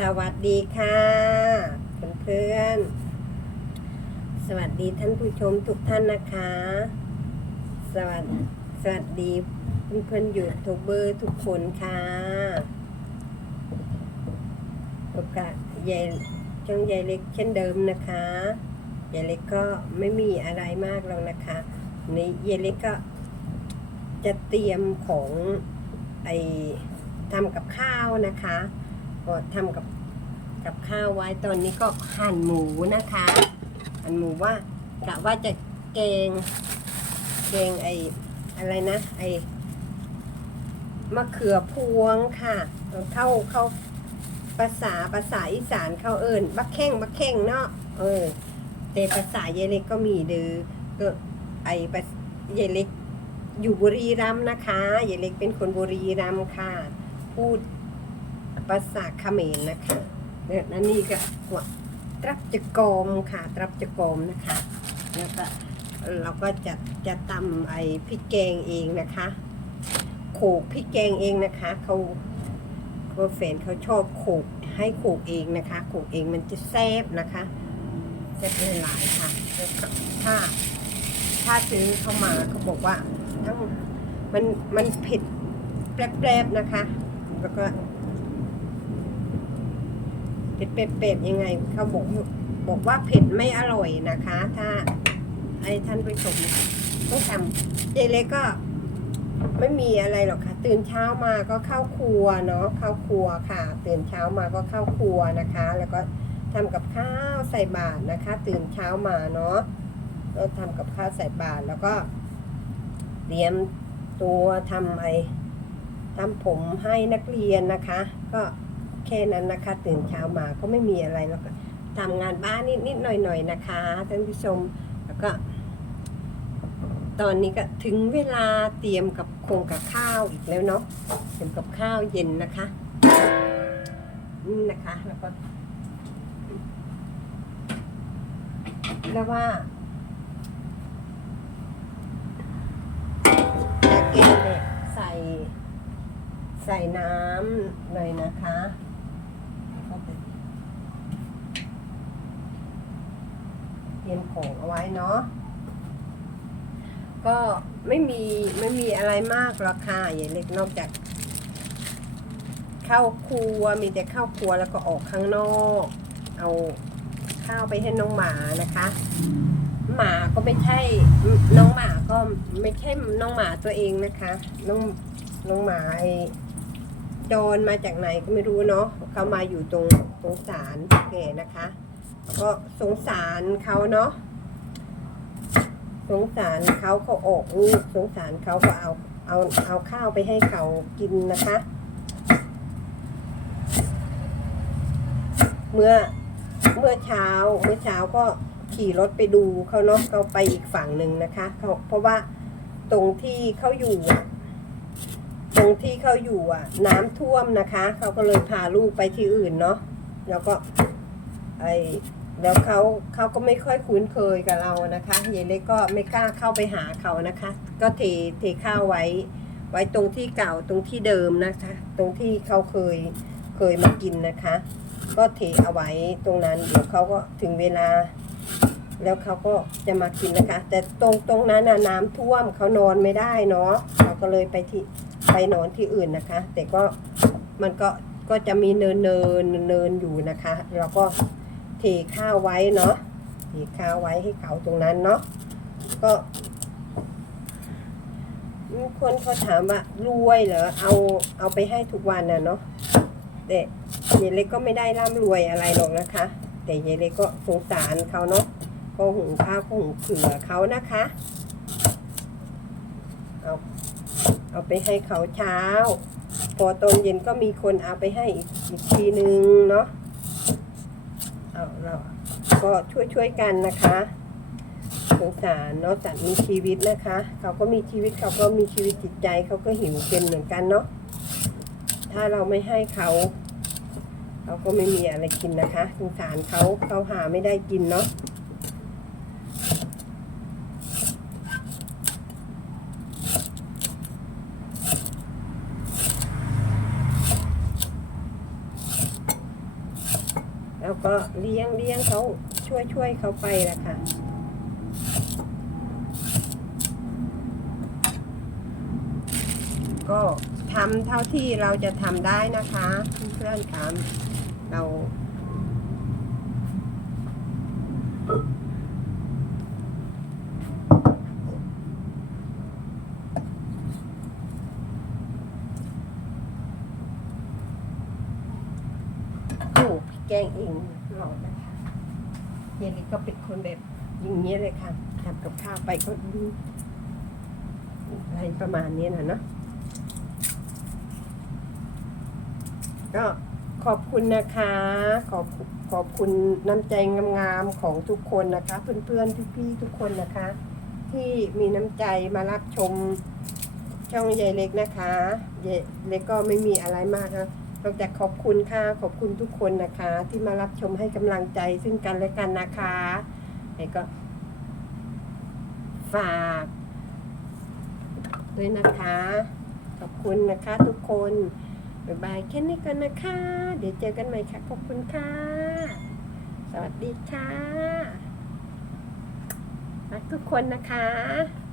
สวัสดีค่ะเพื่อนๆสวัสดีท่านผู้ชมทุกท่านนะคะ สวัสดีสวัสดีเพื่อนๆยูทูบเบอร์ทุกคนค่ะโอกาสยายช่องยายเล็กเช่นเดิมนะคะยายเล็กก็ไม่มีอะไรมากหรอกนะคะนี่ยายเล็กก็จะเตรียมของไอทำกับข้าวนะคะ ก็ทำกับกับข้าวไว้ตอนนี้ก็หั่นหมูนะคะหั่นหมูว่ากะว่าจะแกงแกงไออะไรนะไอมะเขือพวงค่ะเข้าเข้าภาษาภาษาอีสานเข้าเอิญบักแข้งบักแข้งเนาะเออแต่ภาษาเยเล็กก็มีเดือก็ไอเยเล็กอยู่บุรีรัมย์นะคะเยเล็กเป็นคนบุรีรัมย์ค่ะ พูด ภาษาเขมรนะคะเนี่ยนั่นนี่ก็หัวตรับจะกอมค่ะ ตรับจะกอมนะคะ แล้วก็เราก็จะจะตำไอ้พริกแกงเองนะคะโขกพริกแกงเองนะคะเขาเขาแฟนเขาชอบโขกให้โขกเองนะคะโขกเองมันจะแซ่บนะคะแซ่บหลายๆค่ะแล้วก็ถ้าถ้าซื้อเข้ามาเขาบอกว่าทั้งมันมันเผ็ดแปรบๆนะคะ แล้วก็ เผ็ดเผ็ดๆยังไงเขาบอกบอกว่าเผ็ดไม่อร่อยนะคะ ถ้าไอ้ท่านผู้ชมต้องทำเจเล็กก็ไม่มีอะไรหรอกค่ะ ตื่นเช้ามาก็เข้าครัวเนาะเข้าครัวค่ะ ตื่นเช้ามาก็เข้าครัวนะคะ แล้วก็ทำกับข้าวใส่บาตรนะคะ ตื่นเช้ามาเนาะก็ทำกับข้าวใส่บาตรแล้วก็เตรียมตัวทำไอ้ทำผมให้นักเรียนนะคะ ก็ แค่นั้นนะคะ ตื่นเช้ามาก็ไม่มีอะไรแล้วก็ทำงานบ้านนิดนิดหน่อยหน่อยๆนะคะท่านผู้ชมแล้วก็ ตอนนี้ก็ถึงเวลาเตรียมกับโครงกับข้าวอีกแล้วเนาะเตรียมกับข้าวเย็นนะคะนี่นะคะ แล้วก็แล้วว่าจะเกงเนี่ยใส่ใส่น้ำหน่อยนะคะก็จะ เตรียมของเอาไว้เนาะก็ไม่มีไม่มีอะไรมากหรอกค่ะอย่เล็กนอกจาก เข้าครัวมีแต่เข้าครัวแล้วก็ออกข้างนอก เอาข้าวไปให้น้องหมานะคะ หมาก็ไม่ใช่น้องหมาก็ไม่ใช่น้องหมาตัวเองนะคะ น้องน้องหมาไอโจรมาจากไหนก็ไม่รู้เนาะเขามาอยู่ตรงตรงศาลแก่นะคะ ก็สงสารเขาเนาะสงสารเขาเขาออกลูกสงสารเขาก็เอาเอาเอาข้าวไปให้เขากินนะคะ เมื่อเมื่อเช้าเมื่อเช้าก็ขี่รถไปดูเขาเนาะเขาไปอีกฝั่งหนึ่งนะคะเขาเพราะว่าตรงที่เขาอยู่ตรงที่เขาอยู่อะ น้ำท่วมนะคะ เขาก็เลยพาลูกไปที่อื่นเนาะแล้วก็ ไอแล้วเขาเขาก็ไม่ค่อยคุ้นเคยกับเรานะคะเยเล็กก็ไม่กล้าเข้าไปหาเขานะคะ ก็เทเทข้าวไว้ ไว้ตรงที่เก่าตรงที่เดิมนะคะ ตรงที่เขาเคยเคยมากินนะคะ ก็เทเอาไว้ตรงนั้นเดี๋ยวเขาก็ถึงเวลา แล้วเขาก็จะมากินนะคะ แต่ตรงตรงนั้นน่ะน้ำท่วมเขานอนไม่ได้เนาะเขาก็เลยไปที่ไปนอนที่อื่นนะคะ แต่ก็มันก็ก็จะมีเนินเนินเนินอยู่นะคะ เราก็ เทข้าวไว้เนาะเทข้าวไว้ให้เขาตรงนั้นเนาะก็คนเขาถามว่ารวยเหรอเอาเอาไปให้ทุกวันนะเนาะแต่เยเล็กก็ไม่ได้ร่ำรวยอะไรหรอกนะคะ แต่เยเล็กก็สงสารเขาเนาะก็หุงข้าวก็หุงเผื่อเขานะคะเอาเอาไปให้เขาเช้า พอตอนเย็นก็มีคนเอาไปให้อีกอีกทีนึงเนาะ เอาเราก็ช่วยช่วยๆกันนะคะสงสารเนาะสัตว์มีชีวิตนะคะ เขาก็มีชีวิตเขาก็มีชีวิตจิตใจเขาก็หิวเป็นเหมือนกันเนาะถ้าเราไม่ให้เขาเขาก็ไม่มีอะไรกินนะคะสงสารเขาเขาหาไม่ได้กินเนาะ ก็เลี้ยงเลี้ยงเขาช่วยช่วยเขาไปแหละค่ะก็ทำเท่าที่เราจะทำได้นะคะเพื่อนๆค่ะเรา โอ้พี่แกงเองหล่อนะคะเยนี่ก็เป็นคนแบบอย่างนี้ยเลยค่ะทำกับข้าวไปก็ดูอะไรประมาณนี้นะเนาะก็ขอบคุณนะคะ ขอบขอบคุณน้ำใจงามๆของทุกคนนะคะ เพื่อนๆพี่ๆทุกคนนะคะ ที่มีน้ำใจมารับชมช่องยายเล็กนะคะยายเล็กก็ไม่มีอะไรมากนะ นอกจากขอบคุณค่ะ ขอบคุณทุกคนนะคะ ที่มารับชมให้กำลังใจซึ่งกันและกันนะคะแล้ก็ ฝากด้วยนะคะ ขอบคุณนะคะ ทุกคนบ๊ายบายแค่นี้ก่อนนะคะ เดี๋ยวเจอกันใหม่ค่ะ ขอบคุณค่ะ สวัสดีค่ะรักทุกคนนะคะ